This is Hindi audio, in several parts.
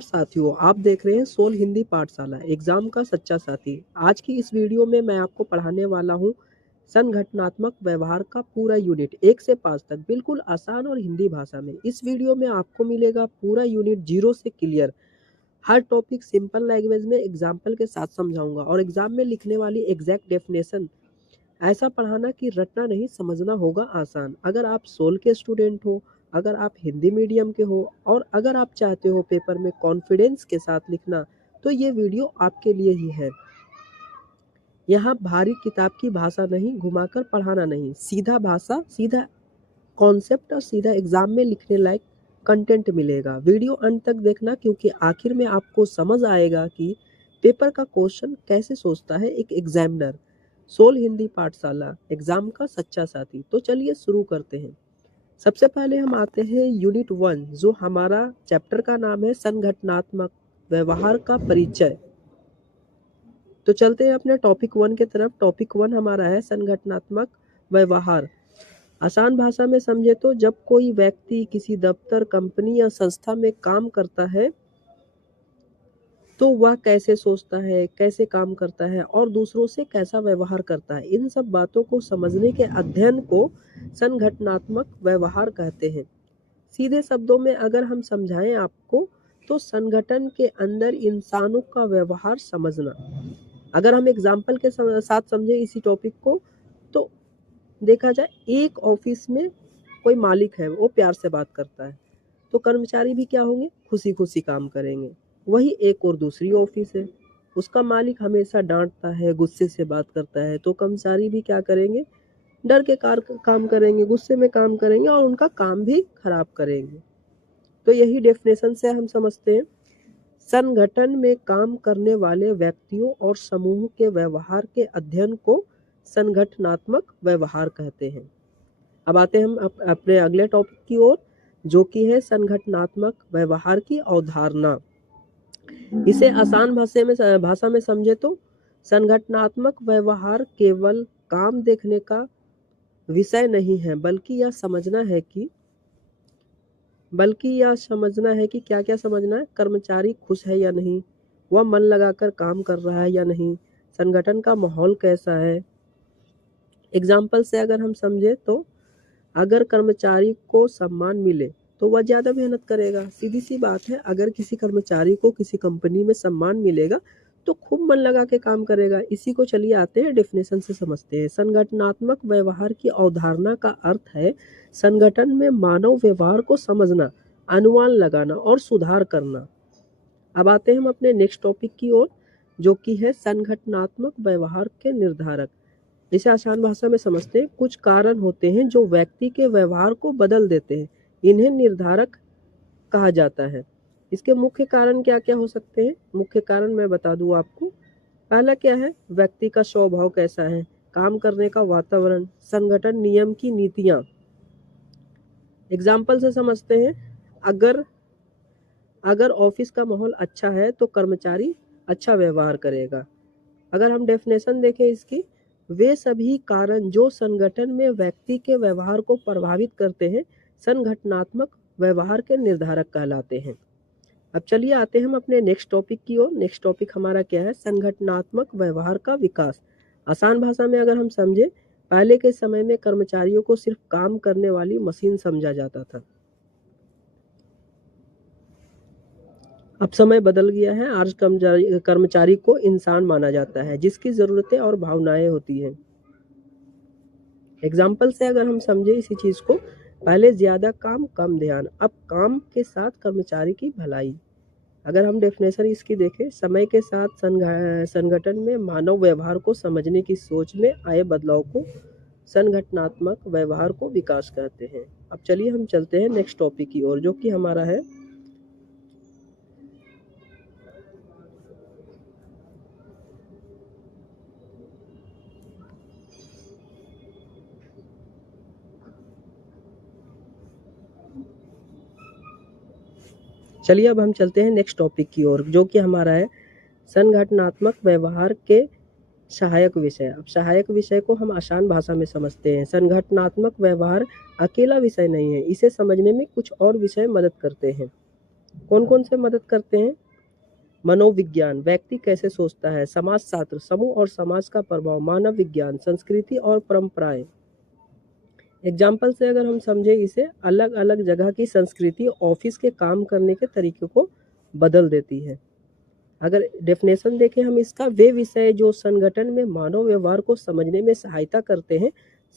नमस्कार साथियों, आप देख रहे हैं सोल हिंदी पाठशाला एग्जाम का सच्चा साथी। आज की इस वीडियो में मैं आपको पढ़ाने वाला हूं संगठनात्मक व्यवहार का पूरा यूनिट 1 से 5 तक बिल्कुल आसान और हिंदी भाषा में। इस वीडियो में आपको मिलेगा पूरा यूनिट 0 से क्लियर। हर टॉपिक सिंपल लैंग्वेज में एग्जाम्पल के साथ समझाऊंगा और एग्जाम में लिखने वाली एग्जैक्ट डेफिनेशन ऐसा पढ़ाना कि रटना नहीं, समझना होगा आसान। अगर आप सोल के स्टूडेंट हो, अगर आप हिंदी मीडियम के हो और अगर आप चाहते हो पेपर में कॉन्फिडेंस के साथ लिखना, तो ये वीडियो आपके लिए ही है। यहाँ भारी किताब की भाषा नहीं, घुमाकर पढ़ाना नहीं, सीधा भाषा, सीधा कॉन्सेप्ट और सीधा एग्जाम में लिखने लायक कंटेंट मिलेगा। वीडियो अंत तक देखना, क्योंकि आखिर में आपको समझ आएगा कि पेपर का क्वेश्चन कैसे सोचता है एक एग्जामिनर। सोल हिंदी पाठशाला एग्जाम का सच्चा साथी। तो चलिए शुरू करते हैं। सबसे पहले हम आते हैं यूनिट 1, जो हमारा चैप्टर का नाम है संगठनात्मक व्यवहार का परिचय। तो चलते हैं अपने टॉपिक 1 के तरफ। टॉपिक 1 हमारा है संगठनात्मक व्यवहार। आसान भाषा में समझे तो जब कोई व्यक्ति किसी दफ्तर, कंपनी या संस्था में काम करता है तो वह कैसे सोचता है, कैसे काम करता है और दूसरों से कैसा व्यवहार करता है, इन सब बातों को समझने के अध्ययन को संगठनात्मक व्यवहार कहते हैं। सीधे शब्दों में अगर हम समझाएं आपको, तो संगठन के अंदर इंसानों का व्यवहार समझना। अगर हम एग्जाम्पल के साथ समझे इसी टॉपिक को, तो देखा जाए एक ऑफिस में कोई मालिक है, वो प्यार से बात करता है, तो कर्मचारी भी क्या होंगे, खुशी खुशी काम करेंगे। वही एक और दूसरी ऑफिस है, उसका मालिक हमेशा डांटता है, गुस्से से बात करता है, तो कर्मचारी भी क्या करेंगे, डर के काम करेंगे, गुस्से में काम करेंगे और उनका काम भी खराब करेंगे। तो यही डेफिनेशन से हम समझते हैं संगठन में काम करने वाले व्यक्तियों और समूह के व्यवहार के अध्ययन को संगठनात्मक व्यवहार कहते हैं। अब आते हैं हम अपने अगले टॉपिक की ओर, जो कि है संगठनात्मक व्यवहार की अवधारणा। इसे आसान भाषा में समझे तो संगठनात्मक व्यवहार केवल काम देखने का विषय नहीं है, बल्कि यह समझना है कि क्या क्या समझना है, कर्मचारी खुश है या नहीं, वह मन लगाकर काम कर रहा है या नहीं, संगठन का माहौल कैसा है। एग्जाम्पल से अगर हम समझे तो अगर कर्मचारी को सम्मान मिले तो वह ज़्यादा मेहनत करेगा। सीधी सी बात है, अगर किसी कर्मचारी को किसी कंपनी में सम्मान मिलेगा तो खूब मन लगा के काम करेगा। इसी को चलिए आते हैं डेफिनेशन से समझते हैं। संगठनात्मक व्यवहार की अवधारणा का अर्थ है संगठन में मानव व्यवहार को समझना, अनुमान लगाना और सुधार करना। अब आते हैं हम अपने नेक्स्ट टॉपिक की ओर, जो कि है संगठनात्मक व्यवहार के निर्धारक। इसे आसान भाषा में समझते हैं। कुछ कारण होते हैं जो व्यक्ति के व्यवहार को बदल देते हैं, इन्हें निर्धारक कहा जाता है। इसके मुख्य कारण क्या क्या हो सकते हैं, मुख्य कारण मैं बता दूं आपको। पहला क्या है, व्यक्ति का स्वभाव कैसा है, काम करने का वातावरण, संगठन नियम की नीतियां। एग्जाम्पल से समझते हैं। अगर ऑफिस का माहौल अच्छा है तो कर्मचारी अच्छा व्यवहार करेगा। अगर हम डेफिनेशन देखें इसकी, वे सभी कारण जो संगठन में व्यक्ति के व्यवहार को प्रभावित करते हैं संगठनात्मक व्यवहार के निर्धारक कहलाते हैं। अब चलिए आते हैं हम अपने नेक्स्ट टॉपिक की ओर। नेक्स्ट टॉपिक हमारा क्या है, संगठनात्मक व्यवहार का विकास। आसान भाषा में अगर हम समझे, पहले के समय में कर्मचारियों को सिर्फ काम करने वाली मशीन समझा जाता था। अब समय बदल गया है, आज कर्मचारी को इंसान माना जाता है जिसकी जरूरतें और भावनाएं होती हैं। एग्जाम्पल से अगर हम समझे इसी चीज को, पहले ज्यादा काम कम ध्यान, अब काम के साथ कर्मचारी की भलाई। अगर हम डेफिनेशन इसकी देखें, समय के साथ संगठन में मानव व्यवहार को समझने की सोच में आए बदलाव को संगठनात्मक व्यवहार को विकास कहते हैं। अब चलिए हम चलते हैं नेक्स्ट टॉपिक की ओर, जो कि हमारा है चलिए अब हम चलते हैं नेक्स्ट टॉपिक की ओर, जो कि हमारा है संगठनात्मक व्यवहार के सहायक विषय। अब सहायक विषय को हम आसान भाषा में समझते हैं। संगठनात्मक व्यवहार अकेला विषय नहीं है, इसे समझने में कुछ और विषय मदद करते हैं। कौन कौन से मदद करते हैं? मनोविज्ञान, व्यक्ति कैसे सोचता है। समाजशास्त्र, समूह और समाज का प्रभाव। मानव विज्ञान, संस्कृति और परंपराएं। एग्जाम्पल से अगर हम समझे इसे, अलग अलग जगह की संस्कृति ऑफिस के काम करने के तरीके को बदल देती है। अगर डेफिनेशन देखें हम इसका, वे विषय जो संगठन में मानव व्यवहार को समझने में सहायता करते हैं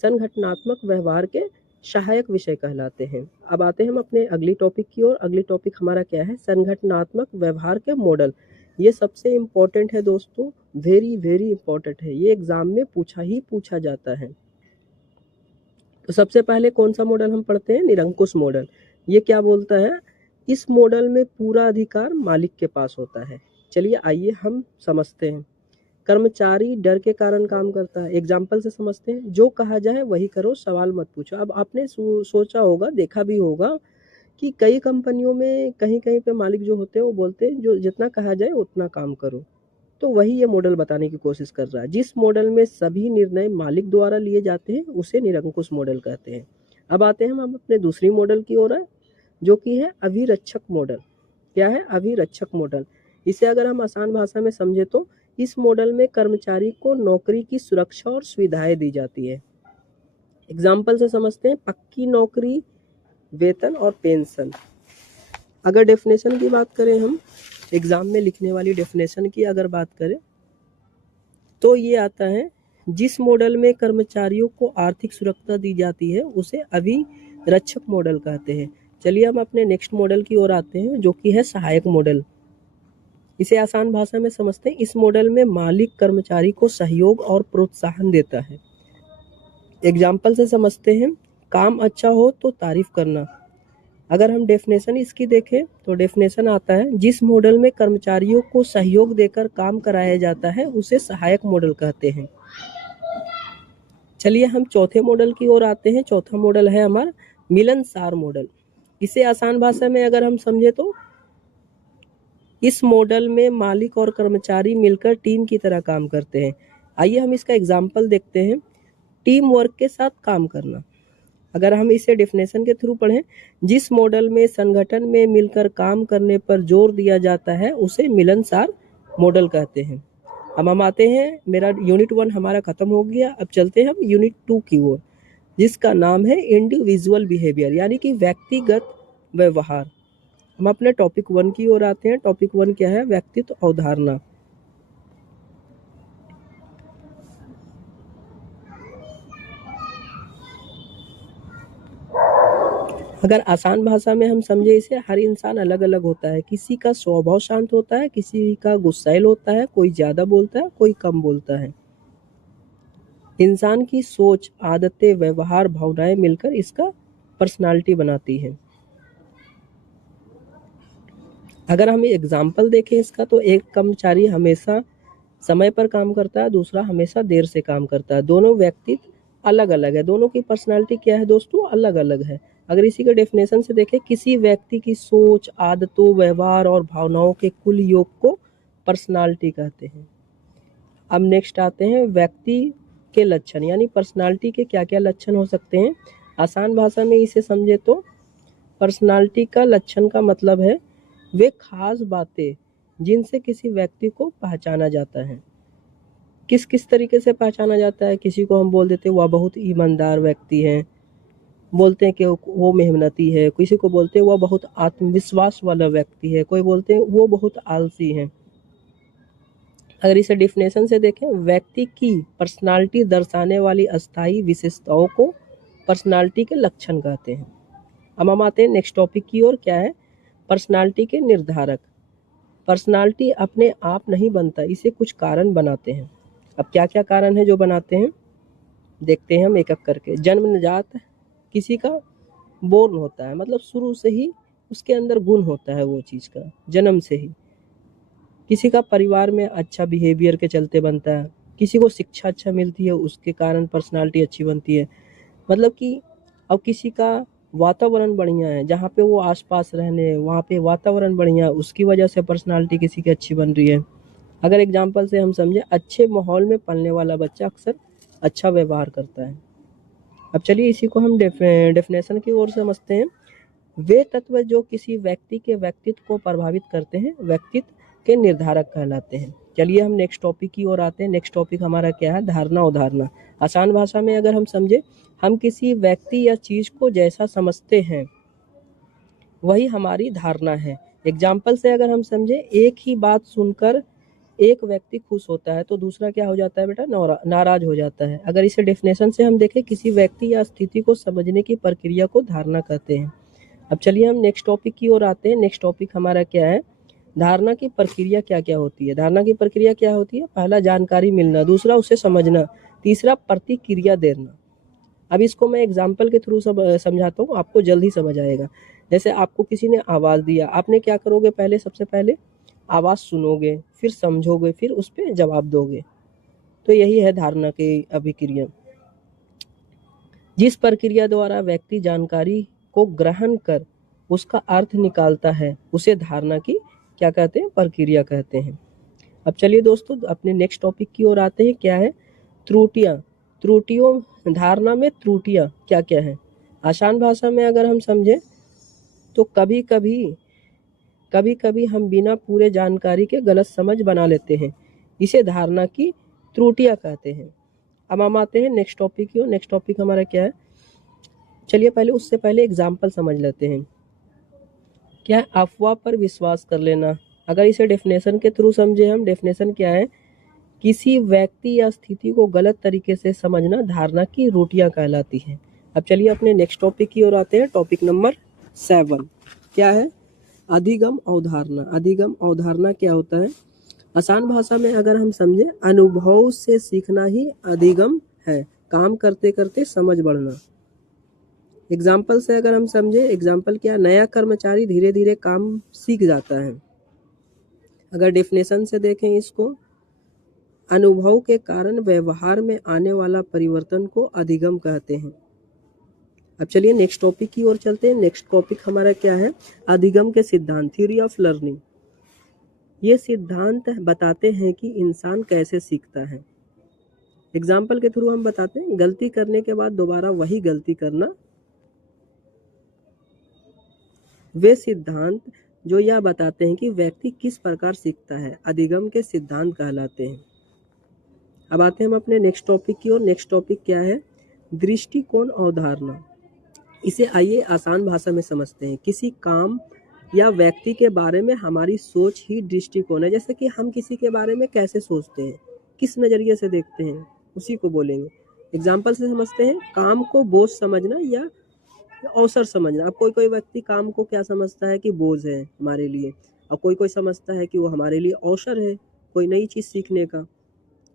संगठनात्मक व्यवहार के सहायक विषय कहलाते हैं। अब आते हैं हम अपने अगली टॉपिक की ओर। अगली टॉपिक हमारा क्या है? संगठनात्मक व्यवहार के मॉडल। ये सबसे इम्पोर्टेंट है दोस्तों, वेरी वेरी इम्पोर्टेंट है, ये एग्जाम में पूछा जाता है। तो सबसे पहले कौन सा मॉडल हम पढ़ते हैं? निरंकुश मॉडल। ये क्या बोलता है? इस मॉडल में पूरा अधिकार मालिक के पास होता है। चलिए आइए हम समझते हैं। कर्मचारी डर के कारण काम करता है। एग्जाम्पल से समझते हैं, जो कहा जाए वही करो, सवाल मत पूछो। अब आपने सोचा होगा, देखा भी होगा कि कई कंपनियों में कहीं कहीं पे मालिक जो होते हैं वो बोलते हैं जो जितना कहा जाए उतना काम करो। तो वही ये मॉडल बताने की कोशिश कर रहा है। जिस मॉडल में सभी निर्णय मालिक द्वारा लिए जाते हैं उसे निरंकुश मॉडल कहते हैं। अब आते हैं हम अपने दूसरी मॉडल की ओर, जो कि है अभिरक्षक मॉडल। क्या है? अभिरक्षक मॉडल। इसे अगर हम आसान भाषा में समझे तो इस मॉडल में कर्मचारी को नौकरी की सुरक्षा और सुविधाएं दी जाती है। एग्जाम्पल से समझते हैं, पक्की नौकरी, वेतन और पेंशन। अगर डेफिनेशन की बात करें हम, एग्जाम में लिखने वाली डेफिनेशन की अगर बात करें तो ये आता है, जिस मॉडल में कर्मचारियों को आर्थिक सुरक्षा दी जाती है उसे अभिरक्षक मॉडल कहते हैं। चलिए हम अपने नेक्स्ट मॉडल की ओर आते हैं, जो कि है सहायक मॉडल। इसे आसान भाषा में समझते हैं, इस मॉडल में मालिक कर्मचारी को सहयोग और प्रोत्साहन देता है। एग्जाम्पल से समझते हैं, काम अच्छा हो तो तारीफ करना। अगर हम डेफिनेशन इसकी देखें तो डेफिनेशन आता है, जिस मॉडल में कर्मचारियों को सहयोग देकर काम कराया जाता है उसे सहायक मॉडल कहते हैं। चलिए हम चौथे मॉडल की ओर आते हैं। चौथा मॉडल है हमारा मिलनसार मॉडल। इसे आसान भाषा में अगर हम समझे तो इस मॉडल में मालिक और कर्मचारी मिलकर टीम की तरह काम करते हैं। आइए हम इसका एग्जाम्पल देखते हैं। टीम वर्क के साथ काम करना। अगर हम इसे डेफिनेशन के थ्रू पढ़ें, जिस मॉडल में संगठन में मिलकर काम करने पर जोर दिया जाता है उसे मिलनसार मॉडल कहते हैं। अब हम आते हैं, मेरा यूनिट 1 हमारा खत्म हो गया। अब चलते हैं हम यूनिट 2 की ओर, जिसका नाम है इंडिविजुअल बिहेवियर, यानी कि व्यक्तिगत व्यवहार। हम अपने टॉपिक 1 की ओर आते हैं। टॉपिक 1 क्या है? व्यक्तित्व अवधारणा। अगर आसान भाषा में हम समझे इसे, हर इंसान अलग अलग होता है। किसी का स्वभाव शांत होता है, किसी का गुस्सैल होता है, कोई ज्यादा बोलता है, कोई कम बोलता है। इंसान की सोच, आदतें, व्यवहार, भावनाएं मिलकर इसका पर्सनालिटी बनाती है। अगर हम एग्जाम्पल देखें इसका, तो एक कर्मचारी हमेशा समय पर काम करता है, दूसरा हमेशा देर से काम करता है। दोनों व्यक्तित्व अलग अलग है, दोनों की पर्सनालिटी क्या है दोस्तों? अलग अलग है। अगर इसी के डेफिनेशन से देखें, किसी व्यक्ति की सोच, आदतों, व्यवहार और भावनाओं के कुल योग को पर्सनालिटी कहते हैं। अब नेक्स्ट आते हैं व्यक्ति के लक्षण, यानी पर्सनालिटी के क्या क्या लक्षण हो सकते हैं। आसान भाषा में इसे समझे तो पर्सनालिटी का लक्षण का मतलब है वे खास बातें जिनसे किसी व्यक्ति को पहचाना जाता है। किस किस तरीके से पहचाना जाता है? किसी को हम बोल देते हैं वह बहुत ईमानदार व्यक्ति है, बोलते हैं कि वो मेहनती है। किसी को बोलते हैं वह बहुत आत्मविश्वास वाला व्यक्ति है, कोई बोलते हैं वो बहुत आलसी है। अगर इसे डिफिनेशन से देखें, व्यक्ति की पर्सनालिटी दर्शाने वाली अस्थायी विशेषताओं को पर्सनालिटी के लक्षण कहते हैं। अब हम आते हैं नेक्स्ट टॉपिक की ओर, क्या है? पर्सनालिटी के निर्धारक। पर्सनालिटी अपने आप नहीं बनता, इसे कुछ कारण बनाते हैं। अब क्या क्या कारण है जो बनाते हैं, देखते हैं हम एक एक करके। जन्मजात, किसी का बोर्न होता है, मतलब शुरू से ही उसके अंदर गुण होता है वो चीज़ का, जन्म से ही। किसी का परिवार में अच्छा बिहेवियर के चलते बनता है, किसी को शिक्षा अच्छा मिलती है उसके कारण पर्सनालिटी अच्छी बनती है। मतलब कि अब किसी का वातावरण बढ़िया है, जहाँ पे वो आसपास रहने, वहाँ पे वातावरण बढ़िया है, उसकी वजह से पर्सनालिटी किसी की अच्छी बन रही है। अगर एग्जाम्पल से हम समझे, अच्छे माहौल में पलने वाला बच्चा अक्सर अच्छा व्यवहार करता है। अब चलिए इसी को हम डेफिनेशन की ओर समझते हैं। वे तत्व जो किसी व्यक्ति के व्यक्तित्व को प्रभावित करते हैं व्यक्तित्व के निर्धारक कहलाते हैं। चलिए हम नेक्स्ट टॉपिक की ओर आते हैं। नेक्स्ट टॉपिक हमारा क्या है? धारणा अवधारणा। आसान भाषा में अगर हम समझे, हम किसी व्यक्ति या चीज को जैसा समझते हैं वही हमारी धारणा है। एग्जाम्पल से अगर हम समझे, एक ही बात सुनकर एक व्यक्ति खुश होता है तो दूसरा क्या हो जाता है बेटा? नाराज हो जाता है। अगर इसे डेफिनेशन से हम देखें, किसी व्यक्ति या स्थिति को समझने की प्रक्रिया को धारणा कहते हैं। अब चलिए हम नेक्स्ट टॉपिक की ओर आते हैं। नेक्स्ट टॉपिक हमारा क्या है? धारणा की प्रक्रिया क्या क्या होती है? धारणा की प्रक्रिया क्या होती है? पहला, जानकारी मिलना। दूसरा, उसे समझना। तीसरा, प्रतिक्रिया देना। अब इसको मैं एग्जाम्पल के थ्रू समझाता हूँ, आपको जल्दी समझ आएगा। जैसे आपको किसी ने आवाज़ दिया, आपने क्या करोगे? पहले, सबसे पहले आवाज़ सुनोगे, फिर समझोगे, फिर उस पर जवाब दोगे। तो यही है धारणा की अभिक्रिया। जिस प्रक्रिया द्वारा व्यक्ति जानकारी को ग्रहण कर उसका अर्थ निकालता है उसे धारणा की क्या कहते हैं? प्रक्रिया कहते हैं। अब चलिए दोस्तों अपने नेक्स्ट टॉपिक की ओर आते हैं। क्या है? त्रुटियां। त्रुटियों, धारणा में त्रुटियां क्या क्या है? आसान भाषा में अगर हम समझें तो कभी कभी हम बिना पूरे जानकारी के गलत समझ बना लेते हैं, इसे धारणा की त्रुटियां कहते हैं। अब हम आते हैं नेक्स्ट टॉपिक की ओर। नेक्स्ट टॉपिक हमारा क्या है? चलिए पहले, उससे पहले एग्जाम्पल समझ लेते हैं। क्या है? अफवाह पर विश्वास कर लेना। अगर इसे डेफिनेशन के थ्रू समझे हम, डेफिनेशन क्या है? किसी व्यक्ति या स्थिति को गलत तरीके से समझना धारणा की त्रुटियां कहलाती हैं। अब चलिए अपने नेक्स्ट टॉपिक की ओर आते हैं। टॉपिक नंबर 7 क्या है? अधिगम अवधारणा। अधिगम अवधारणा क्या होता है? आसान भाषा में अगर हम समझे, अनुभव से सीखना ही अधिगम है। काम करते करते समझ बढ़ना। एग्जाम्पल से अगर हम समझे, एग्जाम्पल क्या? नया कर्मचारी धीरे धीरे काम सीख जाता है। अगर डेफिनेशन से देखें इसको, अनुभव के कारण व्यवहार में आने वाला परिवर्तन को अधिगम कहते हैं। अब चलिए नेक्स्ट टॉपिक की ओर चलते हैं। नेक्स्ट टॉपिक हमारा क्या है? अधिगम के सिद्धांत, थ्योरी ऑफ लर्निंग। ये सिद्धांत बताते हैं कि इंसान कैसे सीखता है। एग्जाम्पल के थ्रू हम बताते हैं, गलती करने के बाद दोबारा वही गलती करना। वे सिद्धांत जो यह बताते हैं कि व्यक्ति किस प्रकार सीखता है अधिगम के सिद्धांत कहलाते हैं। अब आते हैं हम अपने नेक्स्ट टॉपिक की ओर। नेक्स्ट टॉपिक क्या है? दृष्टिकोण अवधारणा। इसे आइए आसान भाषा में समझते हैं। किसी काम या व्यक्ति के बारे में हमारी सोच ही दृष्टिकोण है। जैसे कि हम किसी के बारे में कैसे सोचते हैं, किस नज़रिए से देखते हैं, उसी को बोलेंगे। एग्जाम्पल से समझते हैं, काम को बोझ समझना या अवसर समझना। अब कोई व्यक्ति काम को क्या समझता है कि बोझ है हमारे लिए, और कोई समझता है कि वो हमारे लिए अवसर है कोई नई चीज़ सीखने का।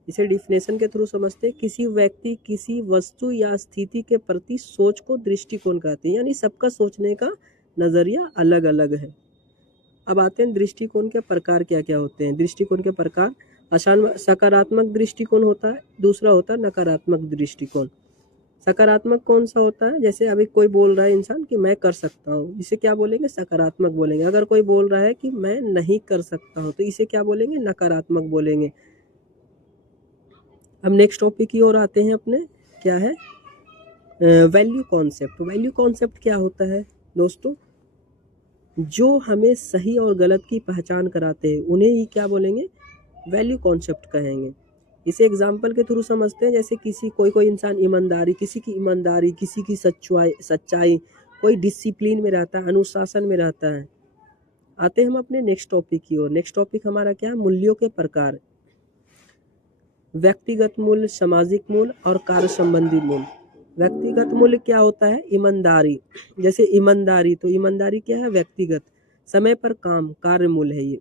इसे डिफिनेशन के थ्रू समझते, किसी व्यक्ति किसी वस्तु या स्थिति के प्रति सोच को दृष्टिकोण कहते हैं। यानी सबका सोचने का नज़रिया अलग अलग है। अब आते हैं दृष्टिकोण के प्रकार क्या क्या होते हैं। दृष्टिकोण के प्रकार, आसान, सकारात्मक दृष्टिकोण होता है, दूसरा होता है नकारात्मक दृष्टिकोण। सकारात्मक कौन सा होता है? जैसे अभी कोई बोल रहा है इंसान कि मैं कर सकता हूँ, इसे क्या बोलेंगे? सकारात्मक बोलेंगे। अगर कोई बोल रहा है कि मैं नहीं कर सकता हूँ तो इसे क्या बोलेंगे? नकारात्मक बोलेंगे। अब नेक्स्ट टॉपिक की ओर आते हैं अपने। क्या है? Value concept. वैल्यू कॉन्सेप्ट क्या होता है दोस्तों? जो हमें सही और गलत की पहचान कराते हैं उन्हें ही क्या बोलेंगे? वैल्यू कॉन्सेप्ट कहेंगे। इसे एग्जाम्पल के थ्रू समझते हैं। जैसे कोई इंसान ईमानदारी, किसी की ईमानदारी, किसी की सच्चाई, कोई डिसिप्लिन में रहता है, अनुशासन में रहता है। आते हैं हम अपने नेक्स्ट टॉपिक की ओर। नेक्स्ट टॉपिक हमारा क्या है? मूल्यों के प्रकार। व्यक्तिगत मूल्य, सामाजिक मूल्य और कार्य संबंधी मूल्य। व्यक्तिगत मूल्य क्या होता है? ईमानदारी। जैसे ईमानदारी, तो ईमानदारी क्या है? व्यक्तिगत। समय पर काम, कार्य मूल्य है ये।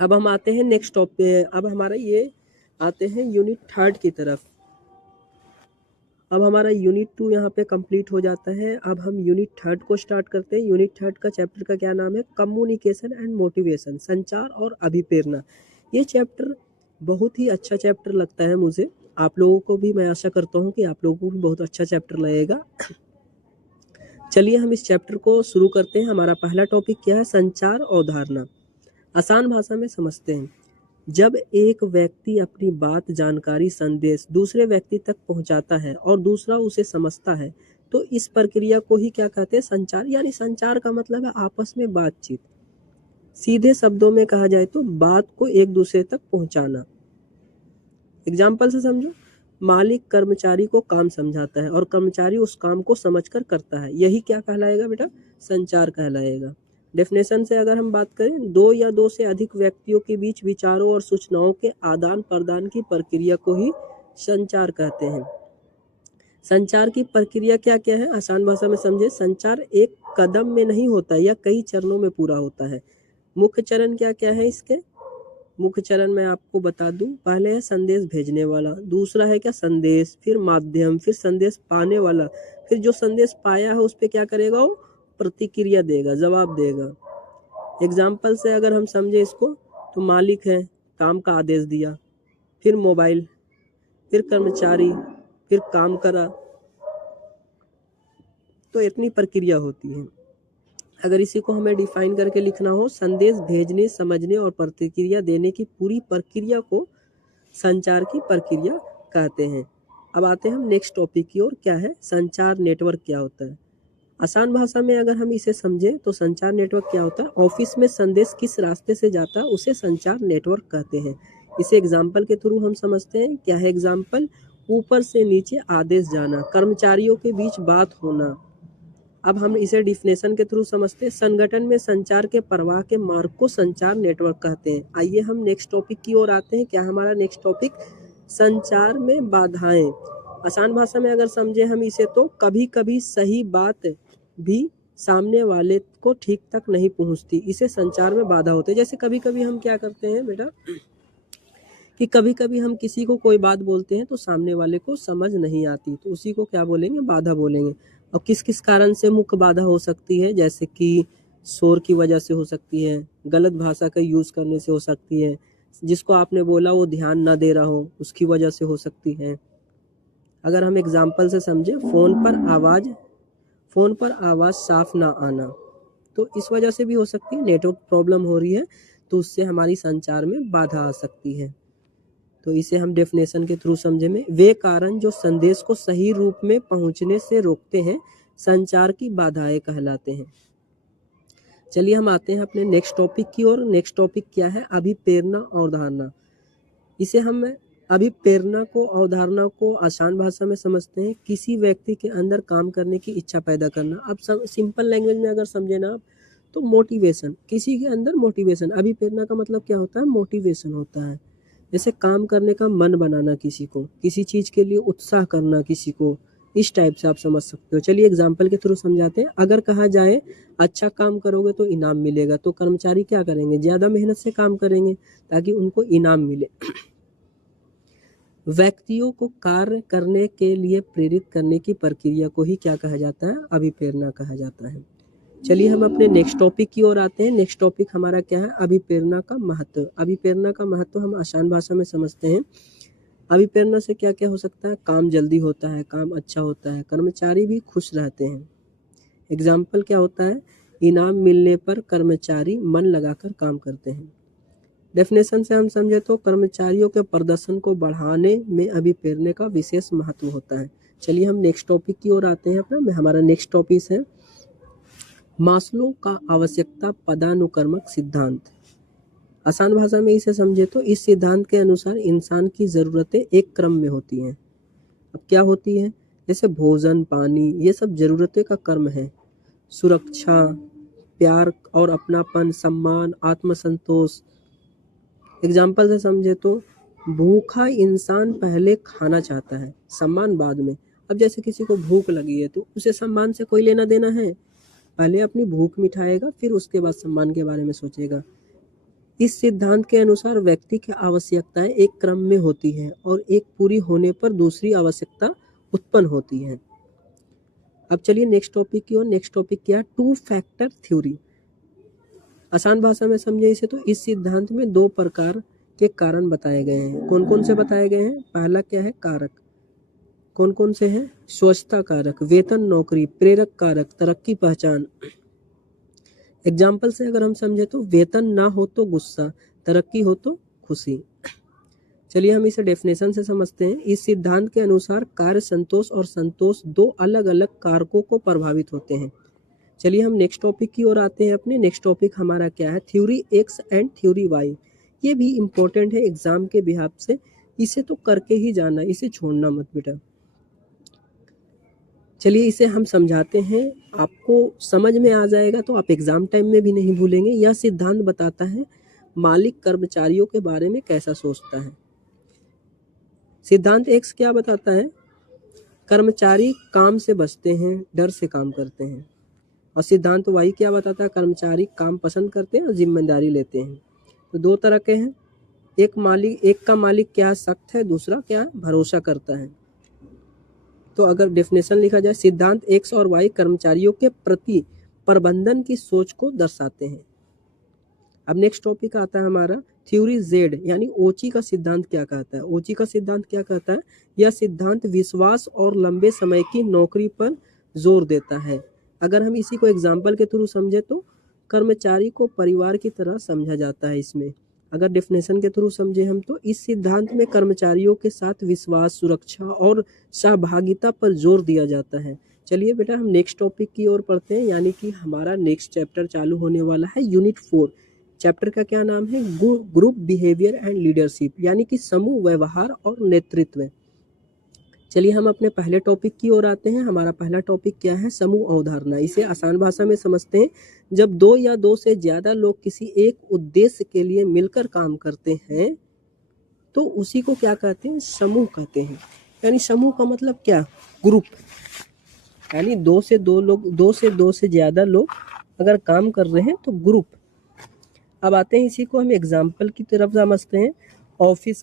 अब हम आते हैं नेक्स्ट टॉपिक। अब हमारा ये आते हैं यूनिट 3 की तरफ। अब हमारा यूनिट 2 यहाँ पे कंप्लीट हो जाता है। अब हम यूनिट 3 को स्टार्ट करते हैं। यूनिट 3 का चैप्टर का क्या नाम है? कम्युनिकेशन एंड मोटिवेशन, संचार और अभिप्रेरणा। ये चैप्टर बहुत ही अच्छा चैप्टर लगता है मुझे। आप लोगों को भी, मैं आशा करता हूँ कि आप लोगों को भी बहुत अच्छा चैप्टर लगेगा। चलिए हम इस चैप्टर को शुरू करते हैं। हमारा पहला टॉपिक क्या है? संचार अवधारणा। आसान भाषा में समझते हैं। जब एक व्यक्ति अपनी बात, जानकारी, संदेश दूसरे व्यक्ति तक पहुंचाता है और दूसरा उसे समझता है तो इस प्रक्रिया को ही क्या कहते हैं, संचार। यानी संचार का मतलब है आपस में बातचीत। सीधे शब्दों में कहा जाए तो बात को एक दूसरे तक पहुंचाना। एग्जाम्पल से समझो, मालिक कर्मचारी को काम समझाता है और कर्मचारी उस काम को समझकर करता है, यही क्या कहलाएगा बेटा, संचार कहलाएगा। डेफिनेशन से अगर हम बात करें, दो या दो से अधिक व्यक्तियों के बीच विचारों और सूचनाओं के आदान प्रदान की प्रक्रिया को ही संचार कहते हैं। संचार की प्रक्रिया क्या क्या है, आसान भाषा में समझे। संचार एक कदम में नहीं होता या कई चरणों में पूरा होता है। मुख्य चरण क्या क्या है इसके, मुख्य चरण मैं आपको बता दूं, पहले है संदेश भेजने वाला, दूसरा है क्या संदेश, फिर माध्यम, फिर संदेश पाने वाला, फिर जो संदेश पाया है उस पर क्या करेगा, वो प्रतिक्रिया देगा, जवाब देगा। एग्जाम्पल से अगर हम समझे इसको, तो मालिक है, काम का आदेश दिया, फिर मोबाइल, फिर कर्मचारी, फिर काम करा, तो इतनी प्रक्रिया होती है। अगर इसी को हमें डिफाइन करके लिखना हो, संदेश भेजने, समझने और प्रतिक्रिया देने की पूरी प्रक्रिया को संचार की प्रक्रिया कहते हैं। अब आते हैं हम नेक्स्ट टॉपिक की ओर, क्या है संचार नेटवर्क क्या होता है। आसान भाषा में अगर हम इसे समझें तो संचार नेटवर्क क्या होता है, ऑफिस में संदेश किस रास्ते से जाता है उसे संचार नेटवर्क कहते हैं। इसे एग्जाम्पल के थ्रू हम समझते हैं। क्या है एग्जाम्पल, ऊपर से नीचे आदेश जाना, कर्मचारियों के बीच बात होना। अब हम इसे डिफिनेशन के थ्रू समझते हैं। संगठन में संचार के प्रवाह के मार्ग को संचार नेटवर्क कहते हैं। आइए हम नेक्स्ट टॉपिक की ओर आते हैं। क्या हमारा नेक्स्ट टॉपिक, संचार में बाधाएं। आसान भाषा में अगर समझे हम इसे, तो कभी कभी सही बात भी सामने वाले को ठीक तक नहीं पहुंचती, इसे संचार में बाधा होते हैं। जैसे कभी कभी हम क्या करते हैं बेटा, कि कभी कभी हम किसी को कोई बात बोलते हैं तो सामने वाले को समझ नहीं आती, तो उसी को क्या बोलेंगे, बाधा बोलेंगे। और किस किस कारण से मुख्य बाधा हो सकती है, जैसे कि शोर की वजह से हो सकती है, गलत भाषा का यूज़ करने से हो सकती है, जिसको आपने बोला वो ध्यान ना दे रहा हो उसकी वजह से हो सकती है। अगर हम एग्जाम्पल से समझे, फ़ोन पर आवाज़ साफ ना आना, तो इस वजह से भी हो सकती है, नेटवर्क प्रॉब्लम हो रही है तो उससे हमारी संचार में बाधा आ सकती है। तो इसे हम डेफिनेशन के थ्रू समझे में, वे कारण जो संदेश को सही रूप में पहुंचने से रोकते हैं संचार की बाधाएं कहलाते हैं। चलिए हम आते हैं अपने नेक्स्ट टॉपिक की ओर। नेक्स्ट टॉपिक क्या है, अभिप्रेरणा अवधारणा। इसे हम अभिप्रेरणा को, अवधारणा को आसान भाषा में समझते हैं, किसी व्यक्ति के अंदर काम करने की इच्छा पैदा करना। अब सिंपल लैंग्वेज में अगर समझे ना आप, तो मोटिवेशन, किसी के अंदर मोटिवेशन। अभिप्रेरणा का मतलब क्या होता है, मोटिवेशन होता है। जैसे काम करने का मन बनाना, किसी को किसी चीज़ के लिए उत्साह करना किसी को, इस टाइप से आप समझ सकते हो। चलिए एग्जाम्पल के थ्रू समझाते हैं। अगर कहा जाए अच्छा काम करोगे तो इनाम मिलेगा, तो कर्मचारी क्या करेंगे, ज़्यादा मेहनत से काम करेंगे ताकि उनको इनाम मिले। व्यक्तियों को कार्य करने के लिए प्रेरित करने की प्रक्रिया को ही क्या कहा जाता है, अभिप्रेरणा कहा जाता है। चलिए हम अपने नेक्स्ट टॉपिक की ओर आते हैं। नेक्स्ट टॉपिक हमारा क्या है, अभिप्रेरणा का महत्व। अभिप्रेरणा का महत्व हम आसान भाषा में समझते हैं। अभिप्रेरणा से क्या क्या हो सकता है, काम जल्दी होता है, काम अच्छा होता है, कर्मचारी भी खुश रहते हैं। एग्जाम्पल क्या होता है, इनाम मिलने पर कर्मचारी मन लगाकर काम करते हैं। डेफिनेशन से हम समझे तो कर्मचारियों के प्रदर्शन को बढ़ाने में अभिप्रेरणा का विशेष महत्व होता है। चलिए हम नेक्स्ट टॉपिक की ओर आते हैं अपना। हमारा नेक्स्ट टॉपिक है मास्लो का आवश्यकता पदानुक्रमक सिद्धांत। आसान भाषा में इसे समझे तो इस सिद्धांत के अनुसार इंसान की ज़रूरतें एक क्रम में होती हैं। अब क्या होती है, जैसे भोजन, पानी, ये सब ज़रूरतें का क्रम है। सुरक्षा, प्यार और अपनापन, सम्मान, आत्मसंतोष। एग्जाम्पल से समझे तो भूखा इंसान पहले खाना चाहता है, सम्मान बाद में। अब जैसे किसी को भूख लगी है तो उसे सम्मान से कोई लेना देना है, पहले अपनी भूख मिटाएगा फिर उसके बाद सम्मान के बारे में सोचेगा। इस सिद्धांत के अनुसार व्यक्ति की आवश्यकताएं एक क्रम में होती हैं और एक पूरी होने पर दूसरी आवश्यकता उत्पन्न होती है। अब चलिए नेक्स्ट टॉपिक की ओर। नेक्स्ट टॉपिक क्या है, टू फैक्टर थ्योरी। आसान भाषा में समझे इसे तो इस सिद्धांत में दो प्रकार के कारण बताए गए हैं। कौन कौन से बताए गए हैं, पहला क्या है, कारक। कौन कौन से हैं, स्वच्छता कारक, वेतन, नौकरी, प्रेरक कारक, तरक्की, पहचान। एग्जाम्पल से अगर हम समझे तो वेतन ना हो तो गुस्सा, तरक्की हो तो खुशी। चलिए हम इसे डेफिनेशन से समझते हैं। इस सिद्धांत के अनुसार कार्य संतोष और संतोष दो अलग अलग कारकों को प्रभावित होते हैं। चलिए हम नेक्स्ट टॉपिक की ओर आते हैं। अपने नेक्स्ट टॉपिक हमारा क्या है, theory X and theory Y. ये भी इम्पोर्टेंट है एग्जाम के बिहाफ से, इसे तो करके ही जाना, इसे छोड़ना मत बेटा। चलिए इसे हम समझाते हैं, आपको समझ में आ जाएगा तो आप एग्जाम टाइम में भी नहीं भूलेंगे। यह सिद्धांत बताता है मालिक कर्मचारियों के बारे में कैसा सोचता है। सिद्धांत एक्स क्या बताता है, कर्मचारी काम से बचते हैं, डर से काम करते हैं। और सिद्धांत वाई क्या बताता है, कर्मचारी काम पसंद करते हैं और जिम्मेदारी लेते हैं। तो दो तरह के हैं, एक का मालिक क्या सख्त है, दूसरा क्या भरोसा करता है। तो अगर डेफिनेशन लिखा जाए, सिद्धांत एक्स और वाई कर्मचारियों के प्रति प्रबंधन की सोच को दर्शाते हैं। अब नेक्स्ट टॉपिक आता है हमारा थ्योरी जेड, यानी ओची का सिद्धांत क्या कहता है। ओची का सिद्धांत क्या कहता है, यह सिद्धांत विश्वास और लंबे समय की नौकरी पर जोर देता है। अगर हम इसी को एग्जाम्पल के थ्रू समझे तो कर्मचारी को परिवार की तरह समझा जाता है इसमें। अगर डेफिनेशन के थ्रू समझे हम तो इस सिद्धांत में कर्मचारियों के साथ विश्वास, सुरक्षा और सहभागिता पर जोर दिया जाता है। चलिए बेटा हम नेक्स्ट टॉपिक की ओर पढ़ते हैं, यानी कि हमारा नेक्स्ट चैप्टर चालू होने वाला है यूनिट 4। चैप्टर का क्या नाम है, ग्रुप बिहेवियर एंड लीडरशिप, यानी कि समूह व्यवहार और नेतृत्व। चलिए हम अपने पहले टॉपिक की ओर आते हैं। हमारा पहला टॉपिक क्या है, समूह अवधारणा। इसे आसान भाषा में समझते हैं, जब दो या दो से ज्यादा लोग किसी एक उद्देश्य के लिए मिलकर काम करते हैं तो उसी को क्या कहते हैं, समूह कहते हैं। यानी समूह का मतलब क्या, ग्रुप, यानी दो से दो से ज्यादा लोग अगर काम कर रहे हैं तो ग्रुप। अब आते हैं इसी को हम एग्जाम्पल की तरफ समझते हैं। ऑफिस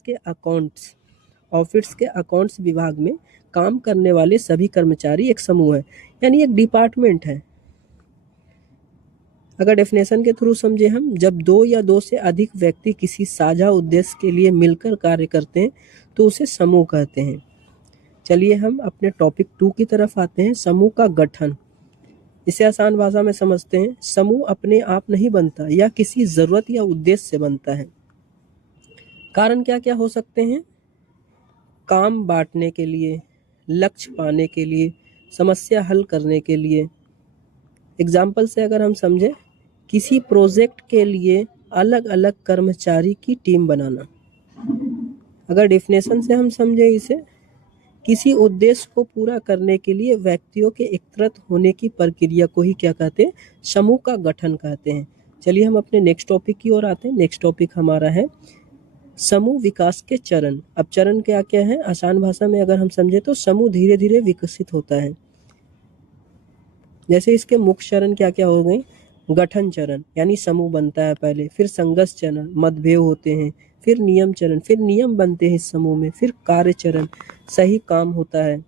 के अकाउंट्स विभाग में काम करने वाले सभी कर्मचारी एक समूह है, यानी एक डिपार्टमेंट है। अगर डेफिनेशन के थ्रू समझे हम, जब दो या दो से अधिक व्यक्ति किसी साझा उद्देश्य के लिए मिलकर कार्य करते हैं तो उसे समूह कहते हैं। चलिए हम अपने टॉपिक 2 की तरफ आते हैं, समूह का गठन। इसे आसान भाषा में समझते हैं, समूह अपने आप नहीं बनता, या किसी जरूरत या उद्देश्य से बनता है। कारण क्या क्या हो सकते हैं, काम बांटने के लिए, लक्ष्य पाने के लिए, समस्या हल करने के लिए। एग्जाम्पल से अगर हम समझे, किसी प्रोजेक्ट के लिए अलग अलग कर्मचारी की टीम बनाना। अगर डेफिनेशन से हम समझे इसे, किसी उद्देश्य को पूरा करने के लिए व्यक्तियों के एकत्रित होने की प्रक्रिया को ही क्या कहते हैं, समूह का गठन कहते हैं। चलिए हम अपने नेक्स्ट टॉपिक की ओर आते हैं। नेक्स्ट टॉपिक हमारा है समूह विकास के चरण। अब चरण क्या क्या है, आसान भाषा में अगर हम समझे तो समूह धीरे धीरे विकसित होता है। जैसे इसके मुख्य चरण क्या क्या हो गए, गठन चरण, यानी समूह बनता है पहले, फिर संघर्ष चरण, मतभेद होते हैं, फिर नियम चरण, फिर नियम बनते हैं इस समूह में, फिर कार्य चरण, सही काम होता है,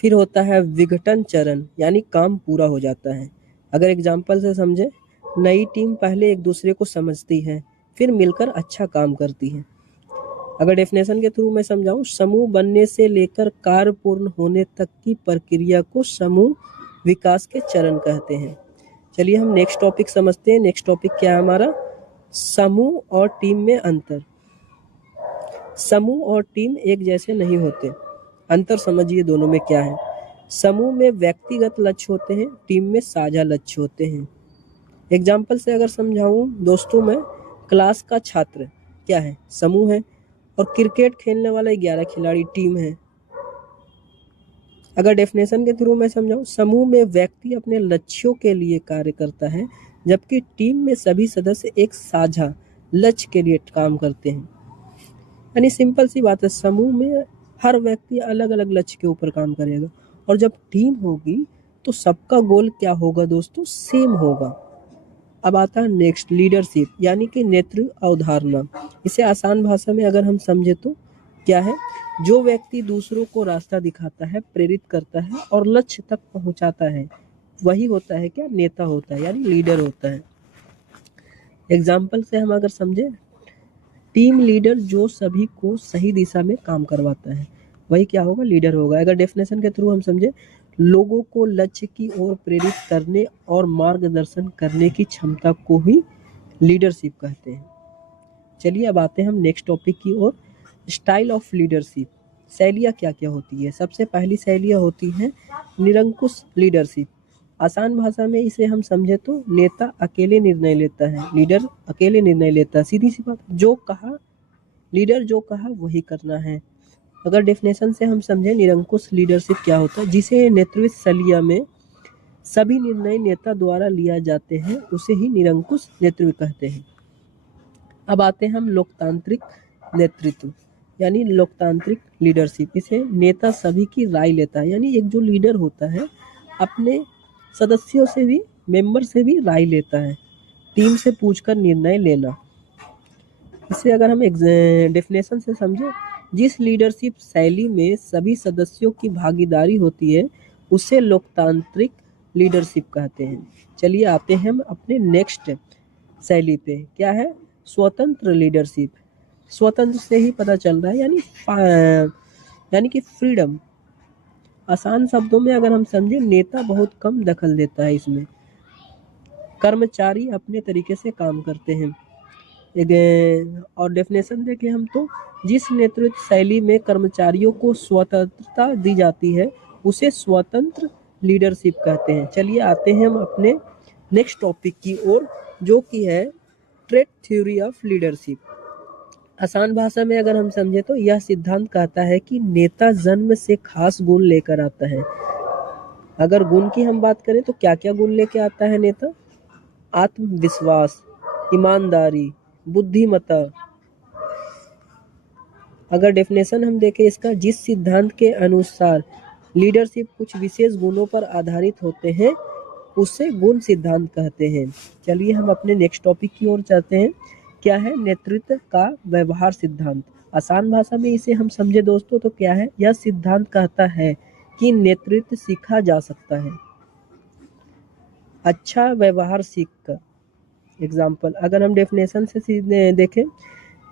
फिर होता है विघटन चरण, यानी काम पूरा हो जाता है। अगर एग्जाम्पल से समझे, नई टीम पहले एक दूसरे को समझती है, फिर मिलकर अच्छा काम करती है। अगर डेफिनेशन के थ्रू मैं समझाऊं, समूह बनने से लेकर कार्य पूर्ण होने तक की प्रक्रिया को समूह विकास के चरण कहते हैं। चलिए हम नेक्स्ट टॉपिक समझते हैं। नेक्स्ट टॉपिक क्या है हमारा, समूह और टीम में अंतर। समूह और टीम एक जैसे नहीं होते, अंतर समझिए दोनों में क्या है। समूह में व्यक्तिगत लक्ष्य होते हैं, टीम में साझा लक्ष्य होते हैं। एग्जाम्पल से अगर समझाऊं दोस्तों, मैं क्लास का छात्र क्या है, समूह है, और क्रिकेट खेलने वाला 11 खिलाड़ी टीम है। अगर डेफिनेशन के थ्रू मैं समझाऊं, समूह में व्यक्ति अपने लक्ष्यों के लिए कार्य करता है, जबकि टीम में सभी सदस्य एक साझा लक्ष्य के लिए काम करते हैं। यानी सिंपल सी बात है, समूह में हर व्यक्ति अलग अलग लक्ष्य के ऊपर काम करेगा, और जब टीम होगी तो सबका गोल क्या होगा दोस्तों, सेम होगा। अब आता है नेक्स्ट, लीडरशिप, यानी कि नेतृत्व अवधारणा। इसे आसान भाषा में अगर हम समझे तो क्या है, जो व्यक्ति दूसरों को रास्ता दिखाता है, प्रेरित करता है और लक्ष्य तक पहुंचाता है, वही होता है क्या, नेता होता है, यानी लीडर होता है। एग्जाम्पल से हम अगर समझे, टीम लीडर जो सभी को सही दिशा में काम करवाता है, वही क्या होगा, लीडर होगा। अगर डेफिनेशन के थ्रू हम समझे, लोगों को लक्ष्य की ओर प्रेरित करने और मार्गदर्शन करने की क्षमता को ही लीडरशिप कहते हैं। चलिए अब आते हैं हम नेक्स्ट टॉपिक की ओर, स्टाइल ऑफ लीडरशिप। शैलियाँ क्या क्या होती है? सबसे पहली शैलियाँ होती हैं निरंकुश लीडरशिप। आसान भाषा में इसे हम समझे तो नेता अकेले निर्णय लेता है, लीडर अकेले निर्णय लेता है, सीधी सी बात, जो कहा लीडर जो कहा वही करना है। अगर डेफिनेशन से हम समझे निरंकुश लीडरशिप क्या होता है, जिसे नेतृत्व शैलिया में सभी निर्णय नेता द्वारा लिया जाते हैं, उसे ही निरंकुश नेतृत्व कहते हैं। अब आते हैं हम लोकतांत्रिक नेतृत्व यानी लोकतांत्रिक लीडरशिप। इसे नेता सभी की राय लेता है, यानी एक जो लीडर होता है अपने सदस्यों से भी, मेंबर से भी राय लेता है, टीम से पूछकर निर्णय लेना। इसे अगर हम डेफिनेशन से समझे, जिस लीडरशिप शैली में सभी सदस्यों की भागीदारी होती है उसे लोकतांत्रिक लीडरशिप कहते हैं। चलिए आते हैं हम अपने नेक्स्ट शैली पे, क्या है? स्वतंत्र लीडरशिप। स्वतंत्र से ही पता चल रहा है, यानी कि फ्रीडम। आसान शब्दों में अगर हम समझे, नेता बहुत कम दखल देता है इसमें, कर्मचारी अपने तरीके से काम करते हैं। और डेफिनेशन देखें हम तो, जिस नेतृत्व शैली में कर्मचारियों को स्वतंत्रता दी जाती है उसे स्वतंत्र लीडरशिप कहते हैं। चलिए आते हैं हम अपने नेक्स्ट टॉपिक की ओर, जो कि है ट्रेट थ्योरी ऑफ लीडरशिप। आसान भाषा में अगर हम समझे तो यह सिद्धांत कहता है कि नेता जन्म से खास गुण लेकर आता है। अगर गुण की हम बात करें तो क्या क्या गुण लेके आता है नेता? आत्मविश्वास, ईमानदारी, बुद्धिमत्ता। अगर डेफिनेशन हम देखें इसका, जिस सिद्धांत के अनुसार लीडरशिप कुछ विशेष गुणों पर आधारित होते हैं उसे गुण सिद्धांत कहते हैं। चलिए हम अपने नेक्स्ट टॉपिक की ओर चलते हैं, क्या है? नेतृत्व का व्यवहार सिद्धांत। आसान भाषा में इसे हम समझे दोस्तों तो क्या है? यह सिद्धांत कहता है कि नेतृत्व सीखा जा सकता है, अच्छा व्यवहार सीखकर। एग्जाम्पल अगर हम डेफिनेशन से देखें,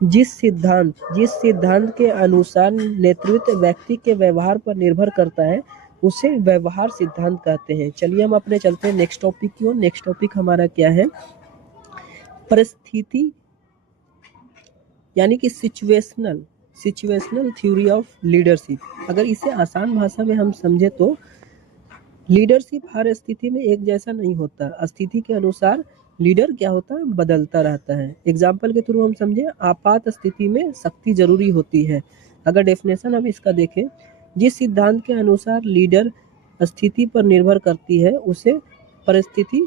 जिस सिद्धांत के अनुसार नेतृत्व व्यक्ति के व्यवहार पर निर्भर करता है उसे व्यवहार सिद्धांत कहते हैं। चलिए हम अपने चलते हैं नेक्स्ट टॉपिक की ओर। नेक्स्ट टॉपिक हमारा क्या है? परिस्थिति यानी कि सिचुएशनल थ्योरी ऑफ लीडरशिप। अगर इसे आसान भाषा में हम समझे तो लीडरशिप हर स्थिति में एक जैसा नहीं होता, स्थिति के अनुसार लीडर क्या होता है? बदलता रहता है। एग्जाम्पल के थ्रू हम समझे, आपात स्थिति में शक्ति जरूरी होती है। अगर डेफिनेशन हम इसका देखें, जिस सिद्धांत के अनुसार लीडर स्थिति पर निर्भर करती है उसे परिस्थिति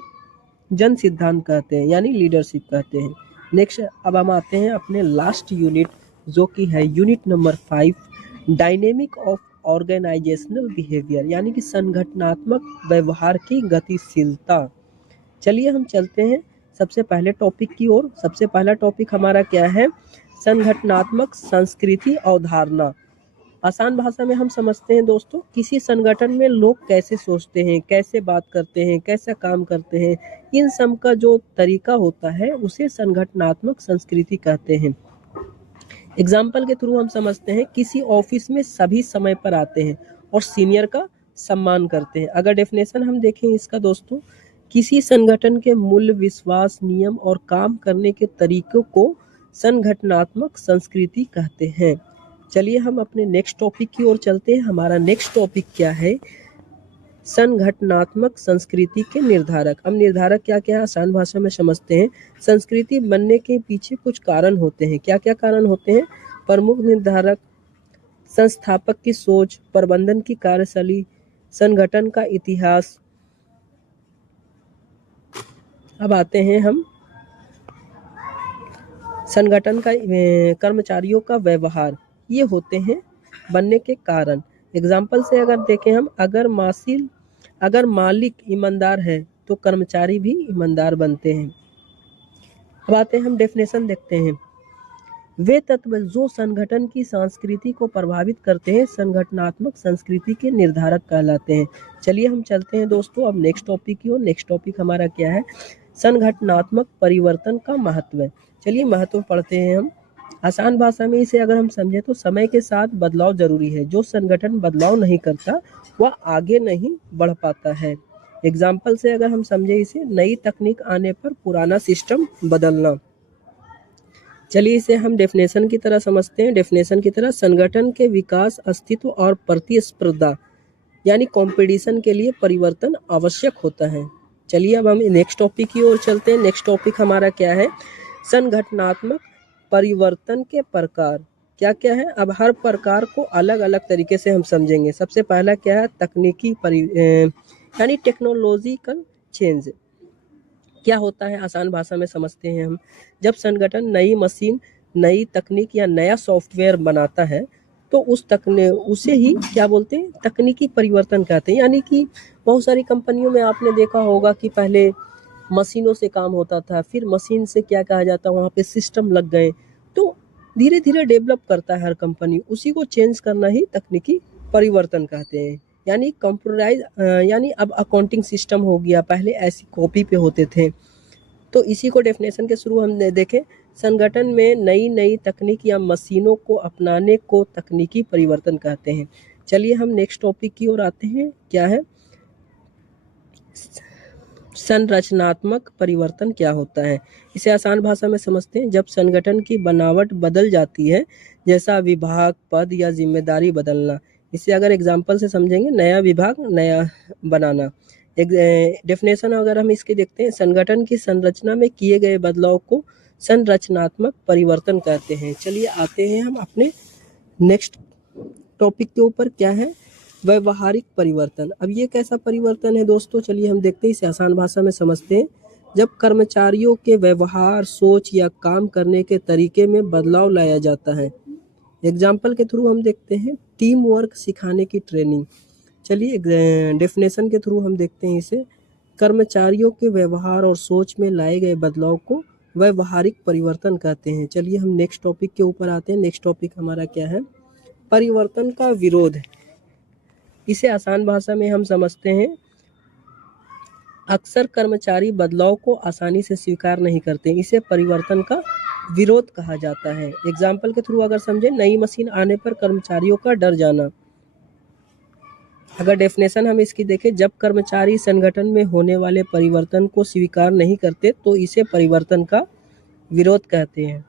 जन सिद्धांत कहते हैं, यानी लीडरशिप कहते हैं। नेक्स्ट अब हम आते हैं अपने लास्ट यूनिट, जो कि है unit number 5, dynamic of organisational behaviour, यानी कि संगठनात्मक व्यवहार की गतिशीलता। चलिए हम चलते हैं सबसे पहले टॉपिक की ओर। सबसे पहला टॉपिक हमारा क्या है? संगठनात्मक संस्कृति अवधारणा। आसान भाषा में हम समझते हैं दोस्तों, किसी संगठन में लोग कैसे सोचते हैं, कैसे बात करते हैं, कैसे काम करते हैं, इन सब का जो तरीका होता है उसे संगठनात्मक संस्कृति कहते हैं। एग्जाम्पल के थ्रू हम समझते हैं, किसी ऑफिस में सभी समय पर आते हैं और सीनियर का सम्मान करते हैं। अगर डेफिनेशन हम देखें इसका दोस्तों, किसी संगठन के मूल्य, विश्वास, नियम और काम करने के तरीकों को संगठनात्मक संस्कृति कहते हैं। चलिए हम अपने नेक्स्ट टॉपिक की ओर चलते हैं। हमारा नेक्स्ट टॉपिक क्या है? संगठनात्मक संस्कृति के निर्धारक। अब निर्धारक क्या क्या है आसान भाषा में समझते हैं। संस्कृति बनने के पीछे कुछ कारण होते हैं। क्या क्या कारण होते हैं? प्रमुख निर्धारक, संस्थापक की सोच, प्रबंधन की कार्यशैली, संगठन का इतिहास। अब आते हैं हम संगठन का कर्मचारियों का व्यवहार, ये होते हैं बनने के कारण। एग्जाम्पल से अगर देखें हम, अगर मालिक ईमानदार है तो कर्मचारी भी ईमानदार बनते हैं। अब आते हैं हम डेफिनेशन देखते हैं, वे तत्व जो संगठन की संस्कृति को प्रभावित करते हैं संगठनात्मक संस्कृति के निर्धारक कहलाते हैं। चलिए हम चलते हैं दोस्तों अब नेक्स्ट टॉपिक की ओर। नेक्स्ट टॉपिक हमारा क्या है? संगठनात्मक परिवर्तन का महत्व। चलिए महत्व पढ़ते हैं हम। आसान भाषा में इसे अगर हम समझे तो समय के साथ बदलाव जरूरी है, जो संगठन बदलाव नहीं करता वह आगे नहीं बढ़ पाता है। एग्जाम्पल से अगर हम समझे इसे, नई तकनीक आने पर पुराना सिस्टम बदलना। चलिए इसे हम डेफिनेशन की तरह समझते हैं। डेफिनेशन की तरह, संगठन के विकास, अस्तित्व और प्रतिस्पर्धा यानी कंपटीशन के लिए परिवर्तन आवश्यक होता है। चलिए अब हम नेक्स्ट टॉपिक की ओर चलते हैं। नेक्स्ट टॉपिक हमारा क्या है? संगठनात्मक परिवर्तन के प्रकार क्या क्या है। अब हर प्रकार को अलग अलग तरीके से हम समझेंगे। सबसे पहला क्या है? तकनीकी यानी टेक्नोलॉजिकल चेंज क्या होता है, आसान भाषा में समझते हैं हम। जब संगठन नई मशीन, नई तकनीक या नया सॉफ्टवेयर बनाता है तो उसे ही क्या बोलते हैं? तकनीकी परिवर्तन कहते हैं। यानी कि बहुत सारी कंपनियों में आपने देखा होगा कि पहले मशीनों से काम होता था, फिर मशीन से क्या कहा जाता है, वहाँ पे सिस्टम लग गए, तो धीरे धीरे डेवलप करता है हर कंपनी, उसी को चेंज करना ही तकनीकी परिवर्तन कहते हैं। यानी कंप्यूटराइज यानी अब अकाउंटिंग सिस्टम हो गया, पहले ऐसी कॉपी पे होते थे। तो इसी को डेफिनेशन के शुरू हम देखें, संगठन में नई नई तकनीक या मशीनों को अपनाने को तकनीकी परिवर्तन कहते हैं। चलिए हम नेक्स्ट टॉपिक की ओर आते हैं। क्या है? संरचनात्मक परिवर्तन क्या होता है? इसे आसान भाषा में समझते हैं। जब संगठन की बनावट बदल जाती है, जैसा विभाग, पद या जिम्मेदारी बदलना। इसे अगर एग्जाम्पल से समझेंगे, नया विभाग, नया बनाना। एक डेफिनेशन अगर हम इसके देखते हैं, संगठन की संरचना में किए गए बदलाव को संरचनात्मक परिवर्तन कहते हैं। चलिए आते हैं हम अपने नेक्स्ट टॉपिक के ऊपर। क्या है? व्यवहारिक परिवर्तन। अब ये कैसा परिवर्तन है दोस्तों? चलिए हम देखते हैं, इसे आसान भाषा में समझते हैं। जब कर्मचारियों के व्यवहार, सोच या काम करने के तरीके में बदलाव लाया जाता है। एग्जाम्पल के थ्रू हम देखते हैं, टीम वर्क सिखाने की ट्रेनिंग। चलिए डेफिनेशन के थ्रू हम देखते हैं इसे। कर्मचारियों के व्यवहार और सोच में लाए गए बदलाव को व्यवहारिक परिवर्तन कहते हैं। चलिए हम नेक्स्ट टॉपिक के ऊपर आते हैं। नेक्स्ट टॉपिक हमारा क्या है? परिवर्तन का विरोध। इसे आसान भाषा में हम समझते हैं, अक्सर कर्मचारी बदलाव को आसानी से स्वीकार नहीं करते, इसे परिवर्तन का विरोध कहा जाता है। एग्जाम्पल के थ्रू अगर समझे, नई मशीन आने पर कर्मचारियों का डर जाना। अगर डेफिनेशन हम इसकी देखें, जब कर्मचारी संगठन में होने वाले परिवर्तन को स्वीकार नहीं करते तो इसे परिवर्तन का विरोध कहते हैं।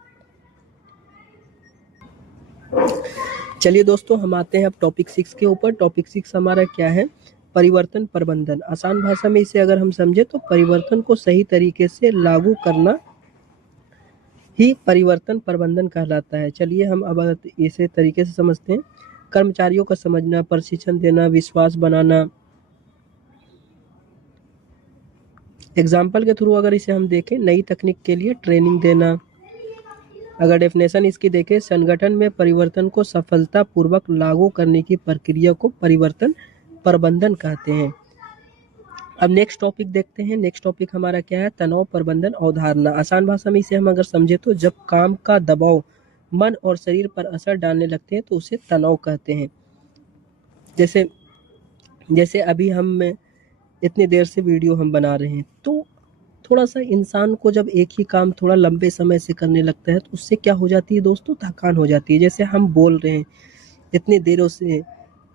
चलिए दोस्तों हम आते हैं अब टॉपिक 6 के ऊपर। टॉपिक 6 हमारा क्या है? परिवर्तन प्रबंधन। आसान भाषा में इसे अगर हम समझे तो परिवर्तन को सही तरीके से लागू करना ही परिवर्तन प्रबंधन कहलाता है। चलिए हम अब इसे तरीके से समझते हैं। कर्मचारियों का समझना, प्रशिक्षण देना, विश्वास बनाना। एग्जाम्पल के थ्रू अगर इसे हम देखें, नई तकनीक के लिए ट्रेनिंग देना। अगर डेफिनेशन इसकी देखें, संगठन में परिवर्तन को सफलतापूर्वक लागू करने की प्रक्रिया को परिवर्तन प्रबंधन कहते हैं। अब नेक्स्ट टॉपिक देखते हैं। नेक्स्ट टॉपिक हमारा क्या है? तनाव प्रबंधन अवधारणा। आसान भाषा में इसे हम अगर समझे तो जब काम का दबाव मन और शरीर पर असर डालने लगते हैं तो उसे तनाव कहते हैं। जैसे अभी हम इतनी देर से वीडियो हम बना रहे हैं, तो थोड़ा सा इंसान को जब एक ही काम थोड़ा लंबे समय से करने लगता है तो उससे क्या हो जाती है दोस्तों? थकान हो जाती है। जैसे हम बोल रहे हैं इतनी देरों से,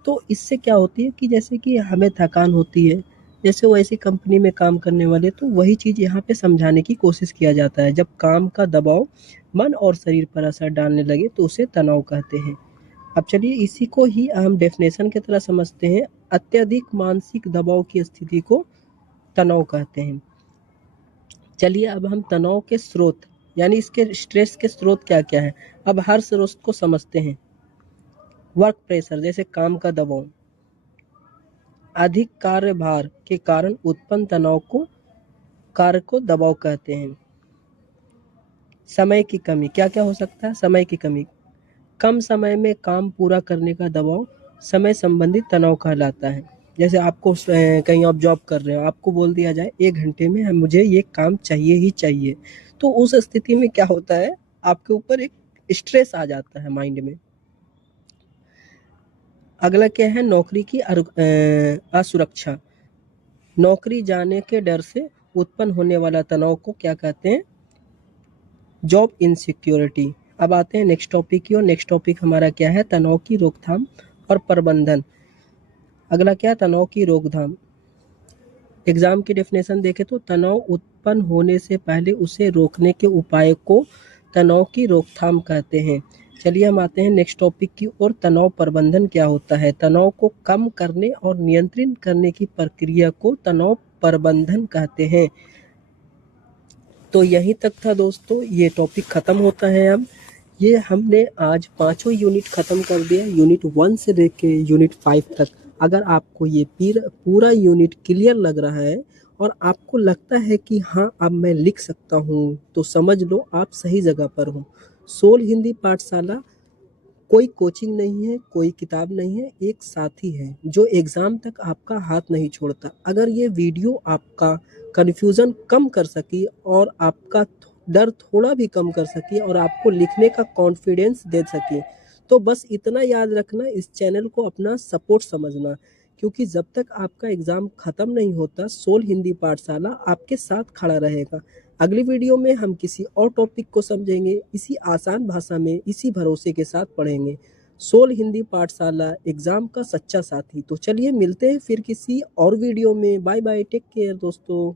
तो इससे क्या होती है कि जैसे कि हमें थकान होती है, जैसे वो ऐसी कंपनी में काम करने वाले, तो वही चीज़ यहाँ पे समझाने की कोशिश किया जाता है। जब काम का दबाव मन और शरीर पर असर डालने लगे तो उसे तनाव कहते हैं। अब चलिए इसी को ही हम डेफिनेशन की तरह समझते हैं। अत्यधिक मानसिक दबाव की स्थिति को तनाव कहते हैं। चलिए अब हम तनाव के स्रोत यानी इसके स्ट्रेस के स्रोत क्या क्या है, अब हर स्रोत को समझते हैं। वर्क प्रेशर, जैसे काम का दबाव। अधिक कार्यभार के कारण उत्पन्न तनाव को कार्य को दबाव कहते हैं। समय की कमी, क्या क्या हो सकता है? समय की कमी, कम समय में काम पूरा करने का दबाव समय संबंधी तनाव कहलाता है। जैसे आपको कहीं आप जॉब कर रहे हो, आपको बोल दिया जाए 1 घंटे में मुझे ये काम चाहिए ही चाहिए, तो उस स्थिति में क्या होता है? आपके ऊपर एक स्ट्रेस आ जाता है माइंड में। अगला क्या है? नौकरी की असुरक्षा। नौकरी जाने के डर से उत्पन्न होने वाला तनाव को क्या कहते हैं? Job insecurity. अब आते हैं नेक्स्ट टॉपिक की और नेक्स्ट टॉपिक हमारा क्या है? तनाव की रोकथाम और प्रबंधन। अगला क्या है? तनाव की रोकथाम। एग्जाम की डेफिनेशन देखें तो तनाव उत्पन्न होने से पहले उसे रोकने के उपाय को तनाव की रोकथाम कहते हैं। चलिए हम आते हैं नेक्स्ट टॉपिक की ओर। तनाव प्रबंधन क्या होता है? तनाव को कम करने और नियंत्रित करने की प्रक्रिया को तनाव प्रबंधन कहते हैं। तो यहीं तक था दोस्तों, ये टॉपिक ख़त्म होता है अब। ये हमने आज पाँचों यूनिट ख़त्म कर दिया, यूनिट 1 से लेके यूनिट 5 तक। अगर आपको ये पूरा यूनिट क्लियर लग रहा है और आपको लगता है कि हाँ अब मैं लिख सकता हूँ, तो समझ लो आप सही जगह पर हो। सोल हिंदी पाठशाला कोई कोचिंग नहीं है, कोई किताब नहीं है, एक साथी है जो एग्ज़ाम तक आपका हाथ नहीं छोड़ता। अगर ये वीडियो आपका कन्फ्यूज़न कम कर सकी और आपका डर थोड़ा भी कम कर सकी और आपको लिखने का कॉन्फिडेंस दे सके, तो बस इतना याद रखना, इस चैनल को अपना सपोर्ट समझना, क्योंकि जब तक आपका एग्ज़ाम ख़त्म नहीं होता, सोल हिंदी पाठशाला आपके साथ खड़ा रहेगा। अगली वीडियो में हम किसी और टॉपिक को समझेंगे, इसी आसान भाषा में, इसी भरोसे के साथ पढ़ेंगे। सोल हिंदी पाठशाला एग्ज़ाम का सच्चा साथी। तो चलिए मिलते हैं फिर किसी और वीडियो में। बाय बाय, टेक केयर दोस्तों।